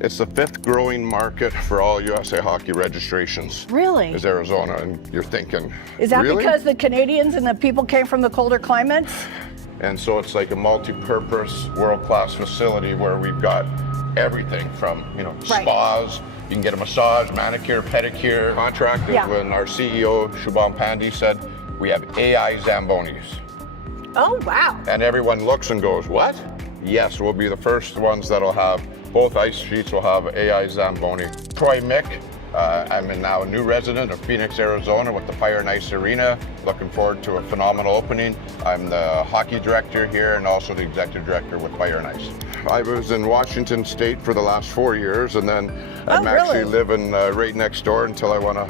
It's the 5th growing market for all USA hockey registrations. Really? Is Arizona, and you're thinking, Is that really? because the Canadians and the people came from the colder climates? And so it's like a multi-purpose, world-class facility where we've got everything from, Right. spas. You can get a massage, manicure, pedicure. Contracted when our CEO, Shubham Pandey, said, we have AI Zambonis. Oh, wow. And everyone looks and goes, what? Yes, we'll be the first ones that'll have, both ice sheets will have AI Zamboni. Troy Mick, I'm now a new resident of Phoenix, Arizona with the Fire and Ice Arena. Looking forward to a phenomenal opening. I'm the hockey director here and also the executive director with Fire and Ice. I was in Washington State for the last 4 years, and then I'm actually living right next door until I want to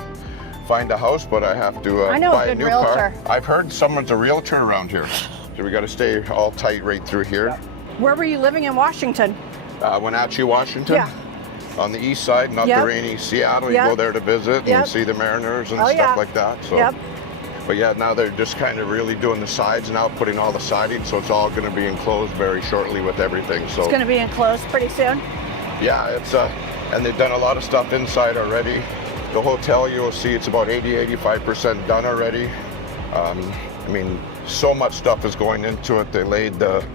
find a house, but I have to buy a new car. I've heard someone's a realtor around here, so we got to stay all tight right through here. Where were you living in Washington? Wenatchee, Washington. Yeah. On the east side, not the rainy Seattle. You go there to visit and see the Mariners and stuff like that. So. But yeah, now they're just kind of really doing the sides now, putting all the siding, so it's all going to be enclosed very shortly with everything. So it's going to be enclosed pretty soon? Yeah, it's and they've done a lot of stuff inside already. The hotel, you'll see it's about 80-85% done already. I mean, so much stuff is going into it. They laid the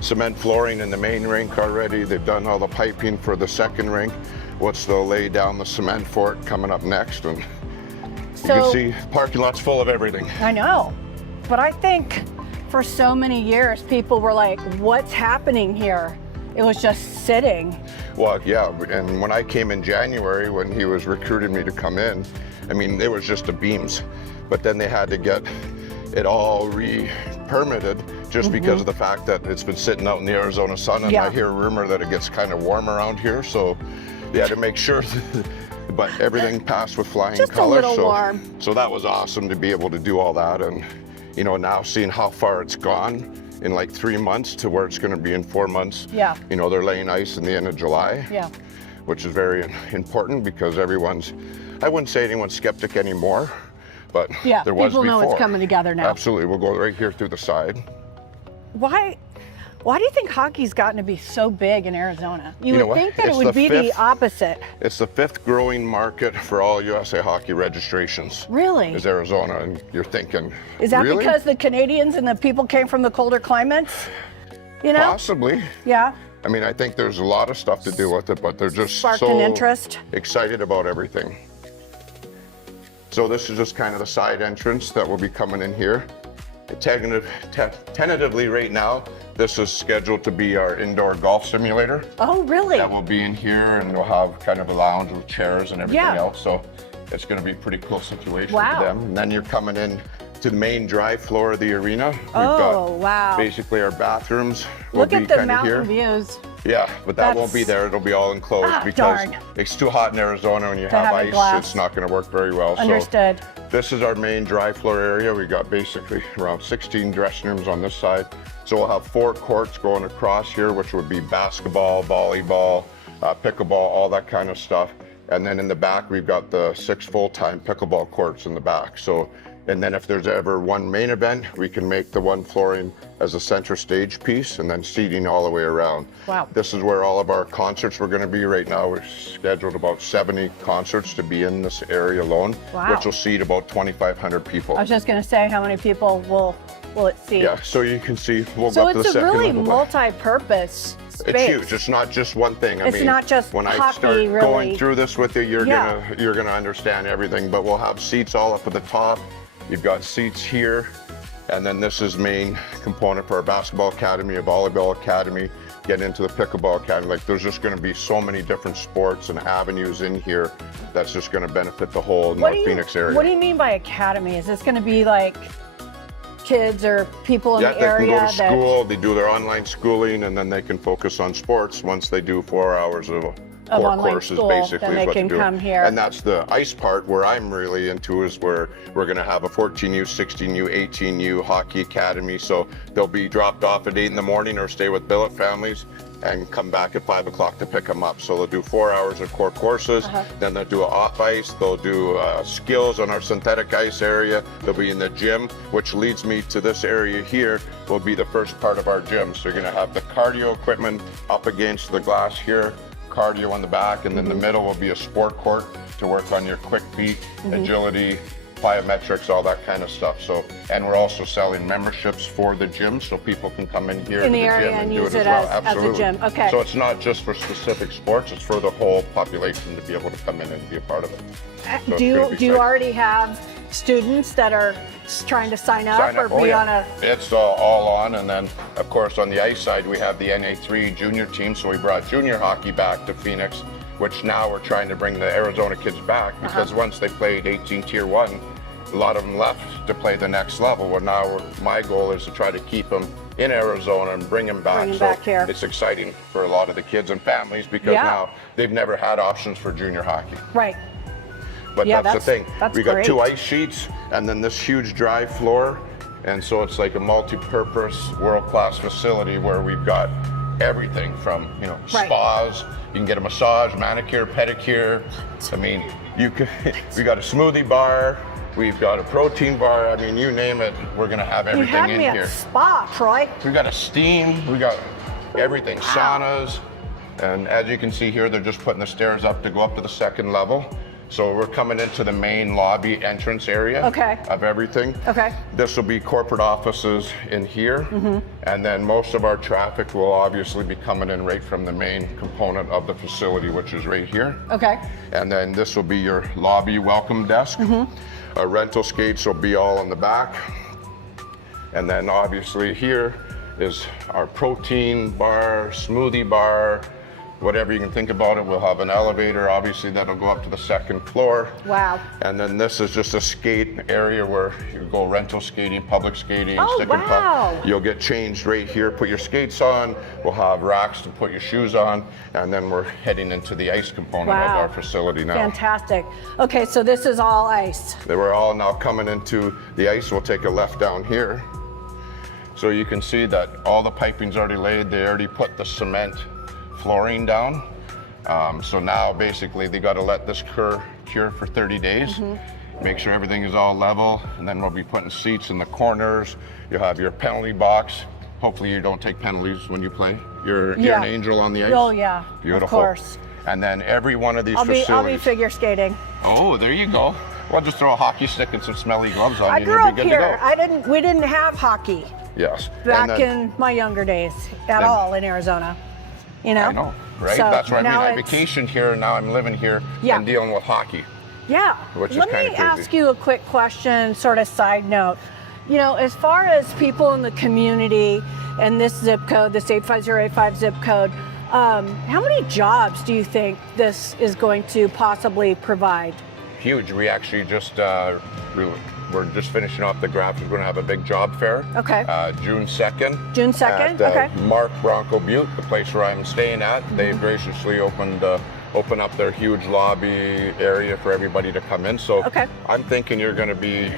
cement flooring in the main rink already. They've done all the piping for the second rink, which they'll lay down the cement for it coming up next. And you can see parking lot's full of everything. I know, but I think for so many years, people were like, what's happening here? It was just sitting. Well, yeah, and when I came in January, when he was recruiting me to come in, I mean, it was just the beams, but then they had to get it all re-permitted just because of the fact that it's been sitting out in the Arizona sun, and I hear a rumor that it gets kind of warm around here, so they had to make sure but everything passed with flying just colors. A little warm. So that was awesome to be able to do all that, and now seeing how far it's gone in like 3 months to where it's going to be in 4 months. Yeah. They're laying ice in the end of July. Yeah. Which is very important because everyone's, I wouldn't say anyone's skeptic anymore, but there was people know before. it's coming together now. Absolutely, we'll go right here through the side. Why do you think hockey's gotten to be so big in Arizona? You would think that it would be the opposite. It's the 5th growing market for all USA hockey registrations. Really? Is Arizona, and you're thinking, is that really? Because the Canadians and the people came from the colder climates? Possibly. Yeah. I mean, I think there's a lot of stuff to do with it, but they're just sparked an interest. Excited about everything. So this is just kind of the side entrance that will be coming in here. Tentatively right now, this is scheduled to be our indoor golf simulator. Oh, really? That will be in here, and we'll have kind of a lounge with chairs and everything else. So it's going to be a pretty cool situation for them. And then you're coming in to the main dry floor of the arena. We've got basically our bathrooms. Look at the mountain views. Yeah, but that won't be there. It'll be all enclosed because it's too hot in Arizona when you have ice. It's not going to work very well. Understood. So this is our main dry floor area. We got basically around 16 dressing rooms on this side. So we'll have 4 courts going across here, which would be basketball, volleyball, pickleball, all that kind of stuff. And then in the back, we've got the 6 full-time pickleball courts in the back. So, and then if there's ever one main event, we can make the one flooring as a center stage piece and then seating all the way around. Wow. This is where all of our concerts were going to be right now. We're scheduled about 70 concerts to be in this area alone, which will seat about 2,500 people. I was just going to say, how many people will it seat? Yeah, so you can see, we'll so go up to the second level. So it's a really multi-purpose space. It's huge. It's not just one thing. It's not just when hockey, I start really. Going through this with you, you're gonna understand everything. But we'll have seats all up at the top. You've got seats here, and then this is main component for our basketball academy, a volleyball academy, get into the pickleball academy. Like, there's just going to be so many different sports and avenues in here that's just going to benefit the whole North Phoenix area. What do you mean by academy? Is this going to be like kids or people in the area? Yeah, they can go to school, they do their online schooling, and then they can focus on sports once they do 4 hours of core courses, basically, then they can come here. And that's the ice part where I'm really into, is where we're going to have a 14U, 16U, 18U hockey academy. So they'll be dropped off at 8 in the morning or stay with billet families and come back at 5 o'clock to pick them up. So they'll do 4 hours of core courses, then they'll do off ice, they'll do skills on our synthetic ice area, they'll be in the gym, which leads me to this area here, will be the first part of our gym. So you're going to have the cardio equipment up against the glass here, cardio on the back, and then the middle will be a sport court to work on your quick feet, agility, plyometrics, all that kind of stuff. So, and we're also selling memberships for the gym, so people can come in here in the to area gym and do use it it as as, well. as a gym. Okay. So it's not just for specific sports; it's for the whole population to be able to come in and be a part of it. So do you already have students that are trying to sign up or be on a? It's all on, and then of course on the ice side we have the NA3 junior team. So we brought junior hockey back to Phoenix, which now we're trying to bring the Arizona kids back because once they played 18 Tier 1, a lot of them left to play the next level. Well, now my goal is to try to keep them in Arizona and bring them back. Back here. It's exciting for a lot of the kids and families because now they've never had options for junior hockey. Right. But that's the thing. We got great. 2 ice sheets and then this huge dry floor. And so it's like a multi-purpose, world-class facility where we've got everything from, spas. You can get a massage, manicure, pedicure. I mean, we got a smoothie bar. We've got a protein bar. I mean, you name it, we're gonna have everything in here. You had me at spa, Troy. We got a steam, we got everything, saunas. And as you can see here, they're just putting the stairs up to go up to the second level. So we're coming into the main lobby entrance area of everything. Okay. This will be corporate offices in here. And then most of our traffic will obviously be coming in right from the main component of the facility, which is right here. Okay. And then this will be your lobby welcome desk. Our rental skates will be all in the back. And then obviously here is our protein bar, smoothie bar, whatever you can think about it. We'll have an elevator, obviously, that'll go up to the second floor. Wow. And then this is just a skate area where you go rental skating, public skating, stick and puck. You'll get changed right here, put your skates on. We'll have racks to put your shoes on. And then we're heading into the ice component of our facility now. Fantastic. Okay, so this is all ice. We're all now coming into the ice. We'll take a left down here. So you can see that all the piping's already laid. They already put the cement flooring down. So now basically they got to let this cure for 30 days. Make sure everything is all level, and then we'll be putting seats in the corners. You'll have your penalty box. Hopefully you don't take penalties when you play. You're an angel on the ice. Oh yeah, beautiful. Of course. And then every one of these facilities. I'll be figure skating. Oh, there you go. Well, just throw a hockey stick and some smelly gloves on I you grew and up you'll be good here. to go. We didn't have hockey. Yes. Back in my younger days at all in Arizona. I know, right? So that's right. I vacationed here and now I'm living here and dealing with hockey. Yeah. Which is Let kind me of crazy. ask you a quick question, sort of side note. As far as people in the community and this zip code, this 85085 zip code, how many jobs do you think this is going to possibly provide? Huge. We actually just we're just finishing off the graph. We're going to have a big job fair. Okay. June 2nd. June 2nd. At, Mark Bronco Butte, the place where I'm staying at. They've graciously opened up their huge lobby area for everybody to come in. So I'm thinking you're going to be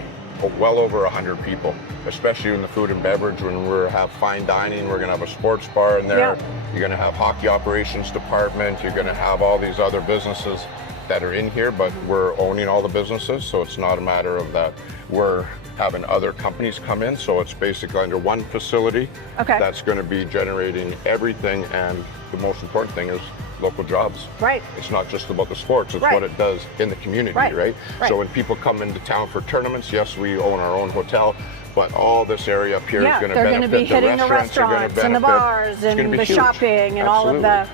well over 100 people, especially in the food and beverage. When we have fine dining, we're going to have a sports bar in there. You're going to have hockey operations department. You're going to have all these other businesses that are in here, but we're owning all the businesses, so it's not a matter of that we're having other companies come in. So it's basically under one facility that's going to be generating everything, and the most important thing is local jobs. Right. It's not just about the sports, it's what it does in the community, right? So when people come into town for tournaments, yes, we own our own hotel, but all this area up here is going to benefit. They're going to be hitting the restaurants and the bars and the shopping and all of the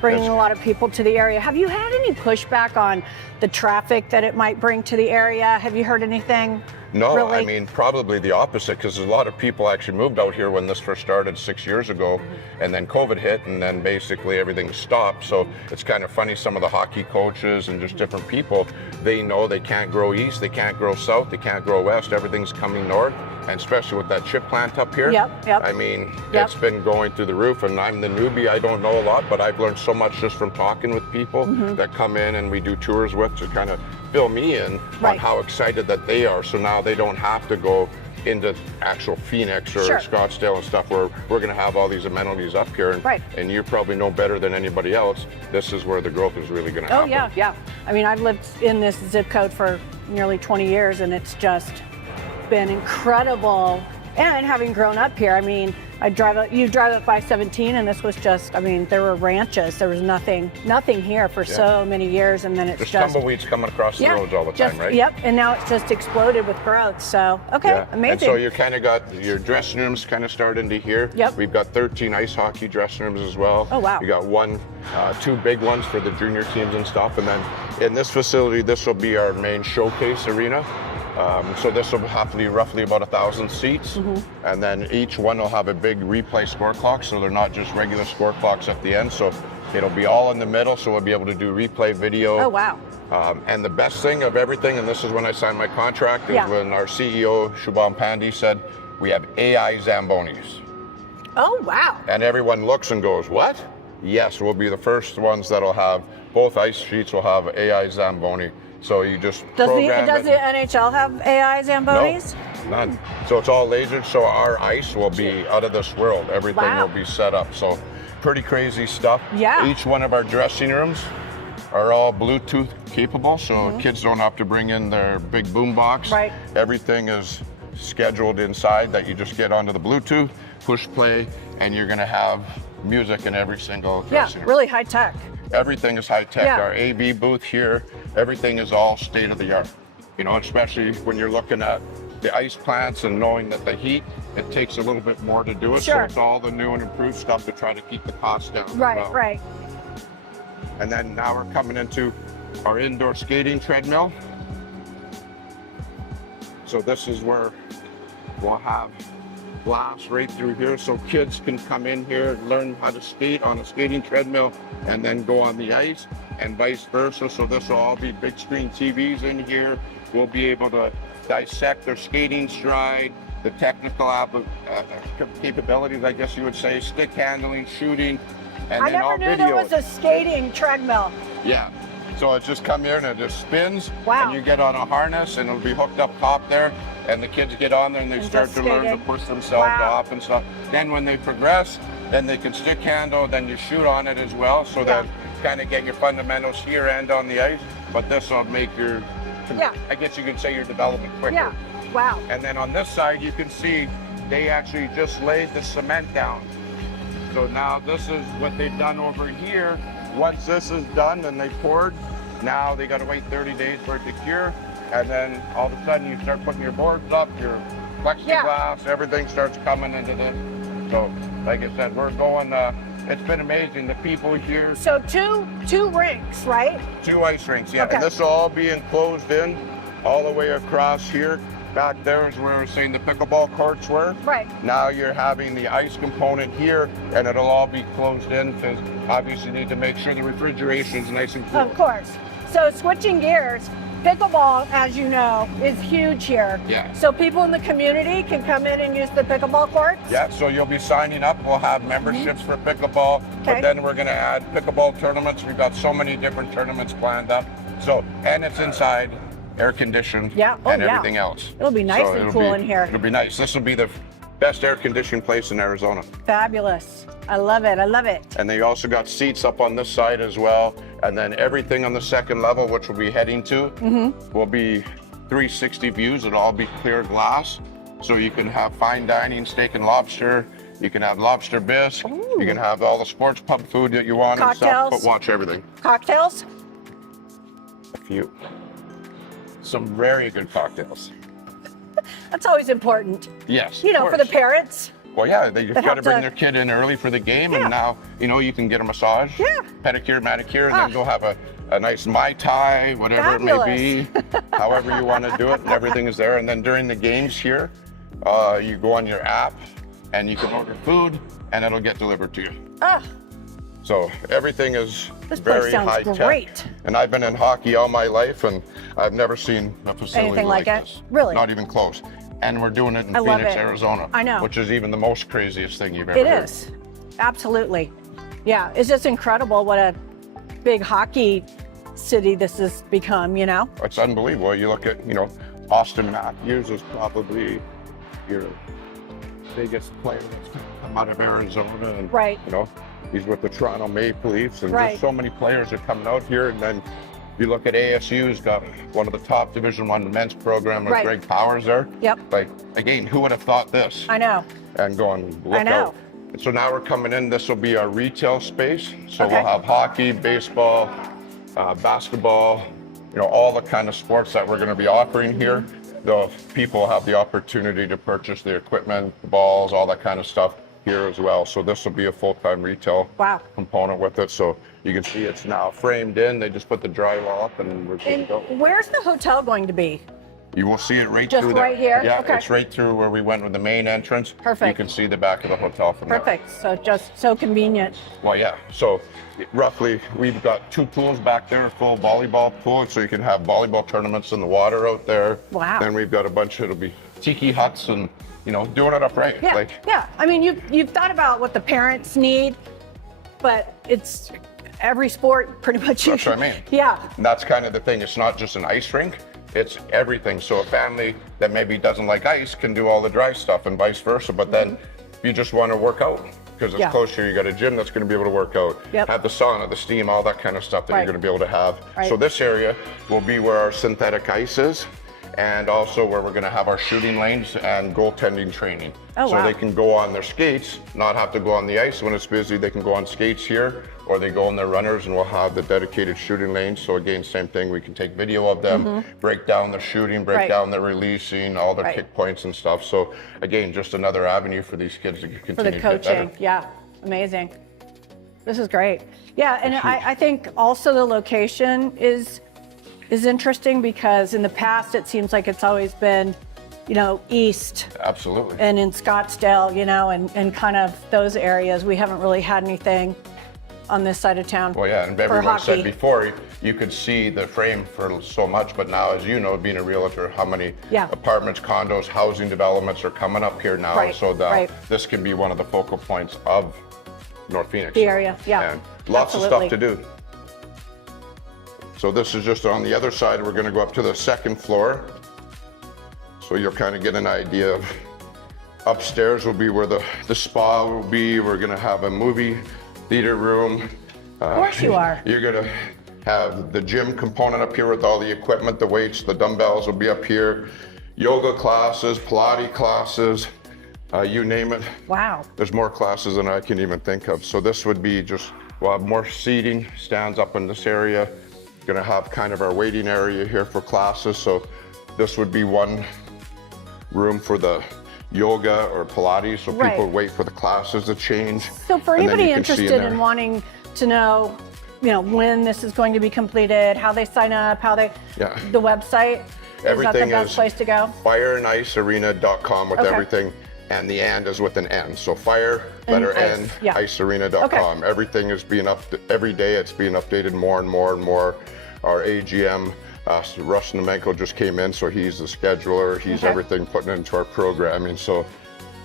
bringing a lot of people to the area. Have you had any pushback on the traffic that it might bring to the area? Have you heard anything? No, really? I mean, probably the opposite, because a lot of people actually moved out here when this first started 6 years ago, and then COVID hit, and then basically everything stopped. So it's kind of funny, some of the hockey coaches and just different people, they know they can't grow east, they can't grow south, they can't grow west, everything's coming north, and especially with that chip plant up here. I mean, it's been going through the roof, and I'm the newbie, I don't know a lot, but I've learned so much just from talking with people that come in and we do tours with to kind of fill me in on how excited that they are. So now they don't have to go into actual Phoenix or Scottsdale and stuff, where we're going to have all these amenities up here. And, and you probably know better than anybody else, this is where the growth is really going to happen. Oh yeah. I mean, I've lived in this zip code for nearly 20 years and it's just been incredible. And having grown up here, I mean, You drive up 517, and this was just, I mean, there were ranches. There was nothing here for so many years, and then it's There's just tumbleweeds coming across the roads all the time, right? Yep, and now it's just exploded with growth. So, okay, amazing. And so you kind of got your dressing rooms kind of started into here. Yep. We've got 13 ice hockey dressing rooms as well. Oh, wow. You got two big ones for the junior teams and stuff. And then in this facility, this will be our main showcase arena. So this will have to be roughly about 1,000 seats. And then each one will have a big replay score clock. So they're not just regular score clocks at the end. So it'll be all in the middle. So we'll be able to do replay video. Oh, wow. And the best thing of everything, and this is when I signed my contract, is when our CEO, Shubham Pandey, said, we have AI Zambonis. Oh, wow. And everyone looks and goes, what? Yes, we'll be the first ones that'll have, both ice sheets will have AI Zamboni. So you just program does the NHL have AI Zambonis? No, none. So it's all lasered, so our ice will be out of this world. Everything will be set up. So pretty crazy stuff. Yeah. Each one of our dressing rooms are all Bluetooth capable, so kids don't have to bring in their big boom box. Right. Everything is scheduled inside that you just get onto the Bluetooth, push play, and you're gonna have music in every single dressing room. Really high tech. Everything is high tech. Our AV booth here, everything is all state of the art. You know, especially when you're looking at the ice plants and knowing that the heat, it takes a little bit more to do it. So it's all the new and improved stuff to try to keep the cost down. Right, right. And then now we're coming into our indoor skating treadmill. So this is where we'll have glass right through here so kids can come in here and learn how to skate on a skating treadmill and then go on the ice and vice versa. So this will all be big screen TVs in here. We'll be able to dissect their skating stride, the technical capabilities, I guess you would say, stick handling, shooting, and I then all never knew video. there was a skating treadmill. Yeah. So it just come here and it just spins. Wow. And you get on a harness and it'll be hooked up top there. And the kids get on there and they start to learn to push themselves off and stuff. Then when they progress, then they can stick handle, then you shoot on it as well. So that kind of get your fundamentals here and on the ice. But this will make your, I guess you could say, your development quicker. Yeah, wow. And then on this side, you can see they actually just laid the cement down. So now this is what they've done over here. Once this is done and they poured, now they got to wait 30 days for it to cure. And then all of a sudden you start putting your boards up, your plexiglass, everything starts coming into this. So like I said, we're going, it's been amazing. The people here. So two rinks, right? 2 ice rinks, And this will all be enclosed in all the way across here. Back there is where we're saying the pickleball courts were. Right. Now you're having the ice component here, and it'll all be closed in because obviously you need to make sure the refrigeration is nice and cool. Of course. So switching gears, pickleball, as you know, is huge here. Yeah. So people in the community can come in and use the pickleball courts? Yeah, so you'll be signing up. We'll have memberships for pickleball, but then we're going to add pickleball tournaments. We've got so many different tournaments planned up. So, and it's inside, air conditioned, and everything else. It'll be nice and cool in here. It'll be nice. This will be the best air conditioned place in Arizona. Fabulous. I love it. I love it. And they also got seats up on this side as well. And then everything on the second level, which we'll be heading to, will be 360 views. It'll all be clear glass. So you can have fine dining, steak and lobster. You can have lobster bisque. You can have all the sports pub food that you want and stuff, but watch everything. Cocktails? A few. Some very good cocktails. That's always important. Yes. You know, for the parents. Well, yeah, they've got to bring their kid in early for the game, and now, you know, you can get a massage, pedicure, manicure, and then go have a nice Mai Tai, whatever it may be, however you want to do it, and everything is there. And then during the games here, you go on your app, and you can order food, and it'll get delivered to you. So everything is very high tech. Great. And I've been in hockey all my life, and I've never seen a facility like this. Really? Not even close. And we're doing it in Phoenix, Arizona. I know. Which is even the most craziest thing you've ever heard. It is. Absolutely. Yeah, it's just incredible what a big hockey city this has become, you know? It's unbelievable. You look at, you know, Austin Matthews is probably your biggest player that's come out of Arizona. And, you know, he's with the Toronto Maple Leafs. And there's so many players are coming out here. And then You look at ASU's got one of the top Division I men's program with Right. Greg Powers there. Yep. Like, again, who would have thought this? I know. And going, look I know. out. So now we're coming in, this will be our retail space. So Okay. we'll have hockey, baseball, basketball, you know, all the kind of sports that we're gonna be offering here. The people have the opportunity to purchase the equipment, the balls, all that kind of stuff here as well. So this will be a full-time retail Wow. component with it. So you can see it's now framed in. They just put the drywall up and we're good to And go. where's the hotel going to be? You will see it right Just through there. right here? Yeah, Okay. it's right through where we went with the main entrance. Perfect. You can see the back of the hotel from there. Perfect. So just so convenient. Well, yeah. So roughly, we've got 2 pools back there, a full volleyball pool, so you can have volleyball tournaments in the water out there. Wow. Then we've got a bunch, it'll be tiki huts and, you know, doing it up right. Yeah. Like, Yeah. I mean, you've thought about what the parents need, but it's every sport pretty much. That's what I mean. Yeah. and that's kind of the thing. It's not just an ice rink, it's everything. So a family that maybe doesn't like ice can do all the dry stuff and vice versa. But then if you just want to work out, because it's Yeah. close here, you got a gym that's going to be able to work out. Yep. Have the sauna, the steam, all that kind of stuff that Right. you're going to be able to have. Right. So this area will be where our synthetic ice is, and also where we're going to have our shooting lanes and goaltending training. Oh, so wow. they can go on their skates, not have to go on the ice when it's busy. They can go on skates here, or they go on their runners, and we'll have the dedicated shooting lanes. So again, same thing. We can take video of them, break down their shooting, break Right. down their releasing, all their Right. kick points and stuff. So again, just another avenue for these kids to continue For the to get better. coaching. Yeah. Amazing. This is great. Yeah. And I think also the location is interesting because in the past, it seems like it's always been, you know, east Absolutely. and in Scottsdale, you know, and kind of those areas. We haven't really had anything on this side of town. Well, yeah, and for everyone hockey. said before, you could see the frame for so much, but now, as you know, being a realtor, how many Yeah. apartments, condos, housing developments are coming up here now, Right, so that right. this can be one of the focal points of North Phoenix. The area, yeah, And lots absolutely. of stuff to do. So this is just on the other side. We're gonna go up to the second floor. So you'll kind of get an idea of upstairs will be where the spa will be. We're gonna have a movie theater room. Of course you are. You're gonna have the gym component up here with all the equipment, the weights, the dumbbells will be up here. Yoga classes, Pilates classes, you name it. Wow. There's more classes than I can even think of. So this would be just, we'll have more seating, stands up in this area. Gonna have kind of our waiting area here for classes. So this would be one room for the yoga or Pilates, so Right. people wait for the classes to change. So for And then anybody you can see interested there. in wanting to know, you know, when this is going to be completed, how they sign up, how they, Yeah. the website, is that the Everything best is place to go? fireandicearena.com with Okay. everything, and the and is with an N. So fire, letter ice, N, yeah. icearena.com. Everything is being every day it's being updated more and more and more. Our AGM, Russ Nemenko just came in, so he's the scheduler. He's Okay. everything putting into our programming. So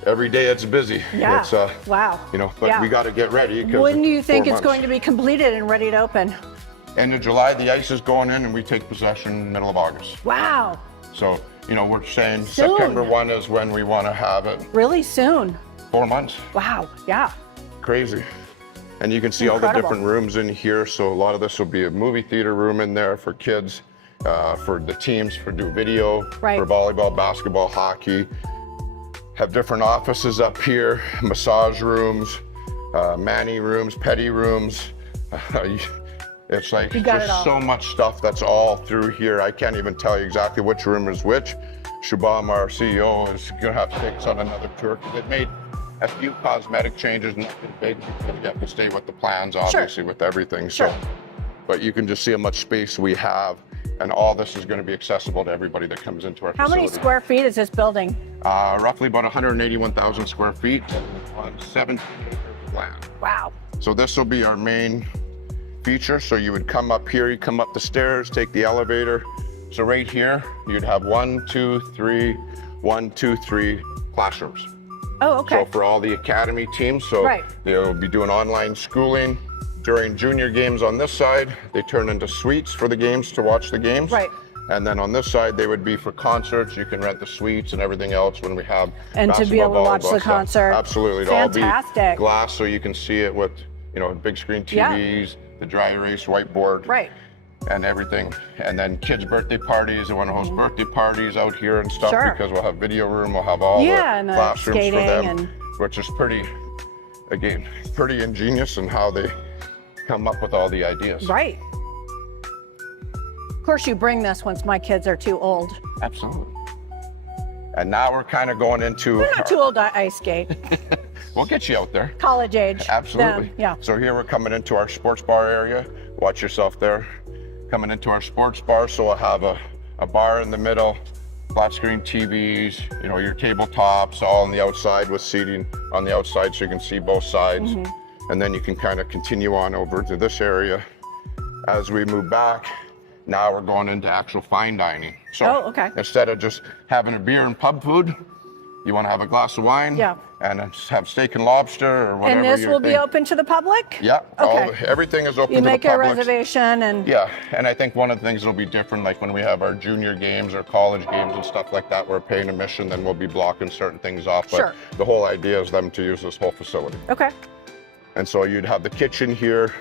every day it's busy. Yeah. It's, Wow. you know, but Yeah. we got to get ready. When do you think it's going to be completed and ready to open? End of July, the ice is going in, and we take possession middle of August. Wow. So, you know, we're saying Soon. September 1 is when we want to have it. Really soon. 4 months. Wow. Yeah. Crazy. And you can see all the Incredible. different rooms in here. So a lot of this will be a movie theater room in there for kids, for the teams, for do video, Right. for volleyball, basketball, hockey. Have different offices up here, massage rooms, manny rooms, petty rooms. It's like You got it just all. so much stuff that's all through here. I can't even tell you exactly which room is which. Shubham, our CEO, is gonna have to take us on another tour. They've made a few cosmetic changes, nothing big, because you have to stay with the plans, obviously, with everything. Sure. So, but you can just see how much space we have, and all this is gonna be accessible to everybody that comes into our How facility. many square feet is this building? Roughly about 181,000 square feet on 17 acres of land. Wow. So this will be our main feature. So you would come up here, you come up the stairs, take the elevator. So right here, you'd have 1, 2, 3 classrooms. Oh, okay. So for all the academy teams, so Right. they'll be doing online schooling. During junior games on this side, they turn into suites for the games to watch the games. Right. And then on this side, they would be for concerts. You can rent the suites and everything else when we have And to be able to basketball, watch the volleyball stuff. concert. Absolutely. It'll all be Fantastic. glass so you can see it with, you know, big screen Yeah. TVs, the dry erase whiteboard. Right. and everything. And then kids' birthday parties, I want to host birthday parties out here and stuff because we'll have video room, we'll have all the classrooms for them, which is pretty ingenious in how they come up with all the ideas. Right. Of course, you bring this once my kids are too old. Absolutely. And now we're kind of going into... They're not too old to ice skate. We'll get you out there. College age. Absolutely. Yeah. So here we're coming into our sports bar area. Watch yourself there. Coming into our sports bar, so we'll have a bar in the middle, flat screen TVs, you know, your tabletops, all on the outside with seating on the outside so you can see both sides. And then you can kind of continue on over to this area. As we move back, now we're going into actual fine dining. So instead of just having a beer and pub food, you want to have a glass of wine and have steak and lobster or whatever. And this will be open to the public? Yeah, everything is open to the public. You make a reservation and... Yeah, and I think one of the things that'll be different, like when we have our junior games or college games and stuff like that, we're paying admission, then we'll be blocking certain things off. But the whole idea is them to use this whole facility. Okay. And so you'd have the kitchen here,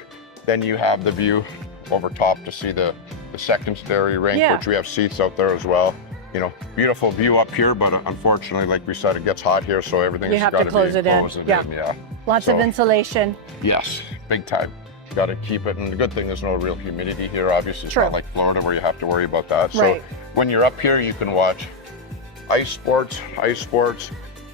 then you have the view over top to see the secondary rink, which we have seats out there as well. You know, beautiful view up here, but unfortunately, like we said, it gets hot here, so everything's got to be closed in. Yeah. Lots of insulation. Yes, big time. Got to keep it, and the good thing is no real humidity here. Obviously, it's not like Florida where you have to worry about that. So when you're up here, you can watch ice sports,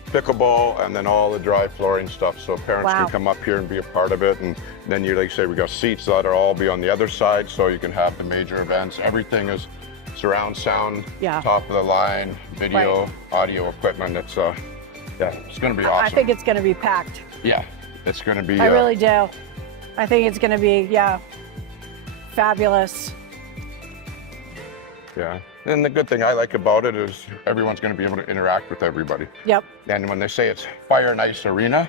pickleball, and then all the dry flooring stuff. So parents can come up here and be a part of it. And then you, like you say, we got seats that are all be on the other side, so you can have the major events. Everything is surround sound, top of the line, video, audio equipment. It's it's going to be awesome. I think it's going to be packed. Yeah, it's going to be. I really do. I think it's going to be, fabulous. Yeah, and the good thing I like about it is everyone's going to be able to interact with everybody. Yep. And when they say it's fire and ice arena,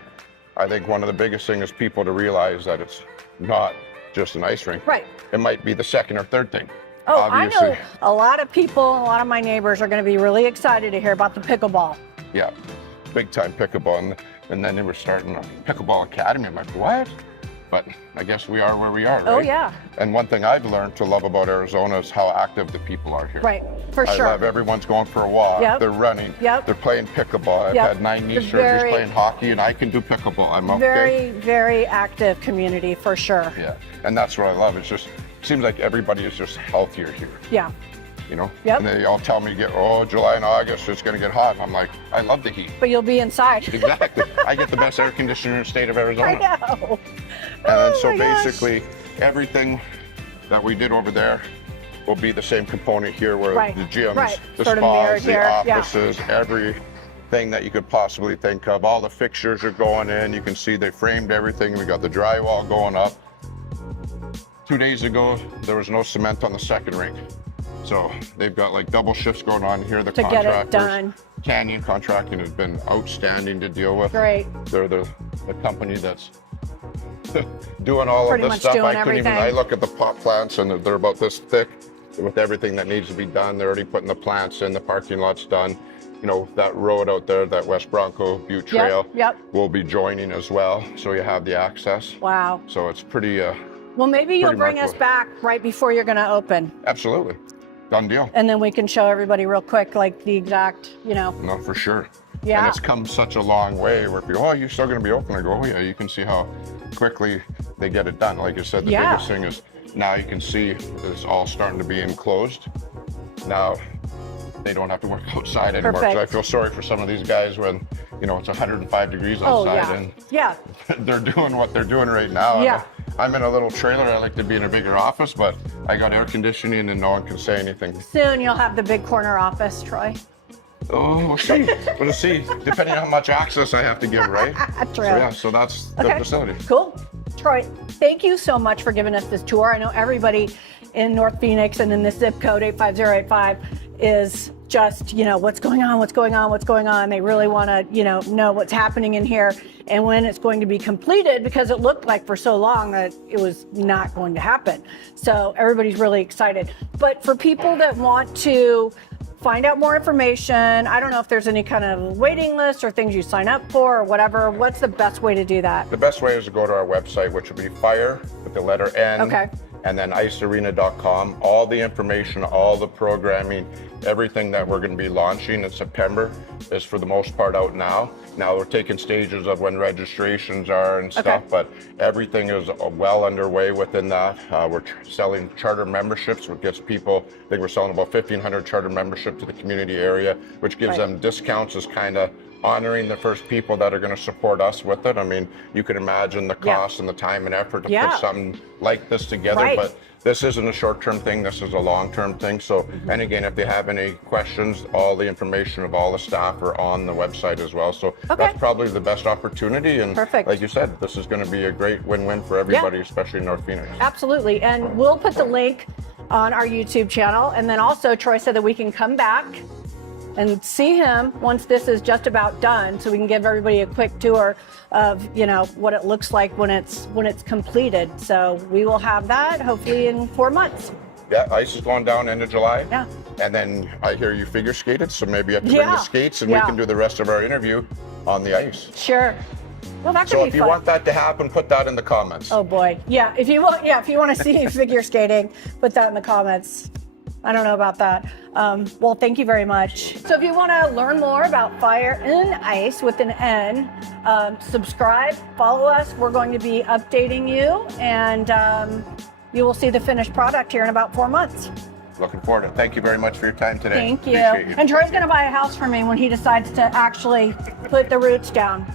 I think one of the biggest things is people to realize that it's not just an ice rink. Right. It might be the second or third thing. Oh, obviously. I know a lot of people, a lot of my neighbors are going to be really excited to hear about the pickleball. Yeah, big time pickleball. And then they were starting a pickleball academy. I'm like, what? But I guess we are where we are, right? Oh, yeah. And one thing I've learned to love about Arizona is how active the people are here. Right, for sure. I love everyone's going for a walk. They're running. They're playing pickleball. I've had 9 knee surgeries playing hockey, and I can do pickleball. I'm okay. Very, very active community, for sure. Yeah, and that's what I love. It's just, it seems like everybody is just healthier here. Yeah. You know? And they all tell me, July and August, it's going to get hot. And I'm like, I love the heat. But you'll be inside. Exactly. I get the best air conditioner in the state of Arizona. I know. And then so basically, everything that we did over there will be the same component here, where the gyms, the spas, the offices, everything that you could possibly think of. All the fixtures are going in. You can see they framed everything. We got the drywall going up. 2 days ago, there was no cement on the second rink. So they've got like double shifts going on here. The contractors, get it done. Canyon Contracting has been outstanding to deal with. Great. They're the company that's doing all of this stuff. I look at the pot plants and they're about this thick with everything that needs to be done. They're already putting the plants in, the parking lot's done. You know, that road out there, that West Bronco Butte Trail, will be joining as well. So you have the access. Wow. So it's pretty, well, maybe you'll bring us back right before you're going to open. Absolutely. Done deal. And then we can show everybody real quick, like the exact, No, for sure. Yeah. And it's come such a long way where people, you're still going to be open. I go, oh yeah, you can see how quickly they get it done. Like I said, the biggest thing is now you can see it's all starting to be enclosed. Now they don't have to work outside anymore. So I feel sorry for some of these guys when, it's 105 degrees outside and they're doing what they're doing right now. Yeah. I'm in a little trailer. I like to be in a bigger office, but I got air conditioning and no one can say anything. Soon you'll have the big corner office, Troy. Oh, we'll see. We'll see. Depending on how much access I have to give, right? True. So that's the facility. Cool. Troy, thank you so much for giving us this tour. I know everybody in North Phoenix and in this zip code 85085 is just, what's going on. They really want to, know what's happening in here and when it's going to be completed, because it looked like for so long that it was not going to happen. So everybody's really excited. But for people that want to find out more information, I don't know if there's any kind of waiting list or things you sign up for or whatever, what's the best way to do that? The best way is to go to our website, which would be fire with the letter N, and then icearena.com. All the information, all the programming, everything that we're going to be launching in September is for the most part out now. Now we're taking stages of when registrations are and stuff, but everything is well underway within that. We're selling charter memberships, which gets people, I think we're selling about 1,500 charter membership to the community area, which gives them discounts, as kind of honoring the first people that are going to support us with it. I mean, you can imagine the cost and the time and effort to put something like this together, but this isn't a short-term thing, this is a long-term thing. So, and again, if they have any questions, all the information of all the staff are on the website as well. So that's probably the best opportunity. And like you said, this is going to be a great win-win for everybody, especially in North Phoenix. Absolutely. And we'll put the link on our YouTube channel. And then also Troy said that we can come back and see him once this is just about done, so we can give everybody a quick tour of, you know, what it looks like when it's completed. So we will have that hopefully in 4 months. Yeah, ice is going down end of July. Yeah. And then I hear you figure skated, so maybe you have to bring the skates and we can do the rest of our interview on the ice. Sure. Well, that could so be if you fun. want that to happen, put that in the comments. Oh boy. Yeah, if you want to see figure skating, put that in the comments. I don't know about that. Well, thank you very much. So if you want to learn more about Fire and Ice with an N, subscribe, follow us. We're going to be updating you, and you will see the finished product here in about 4 months. Looking forward to it. Thank you very much for your time today. Thank you. And Troy's going to buy a house for me when he decides to actually put the roots down.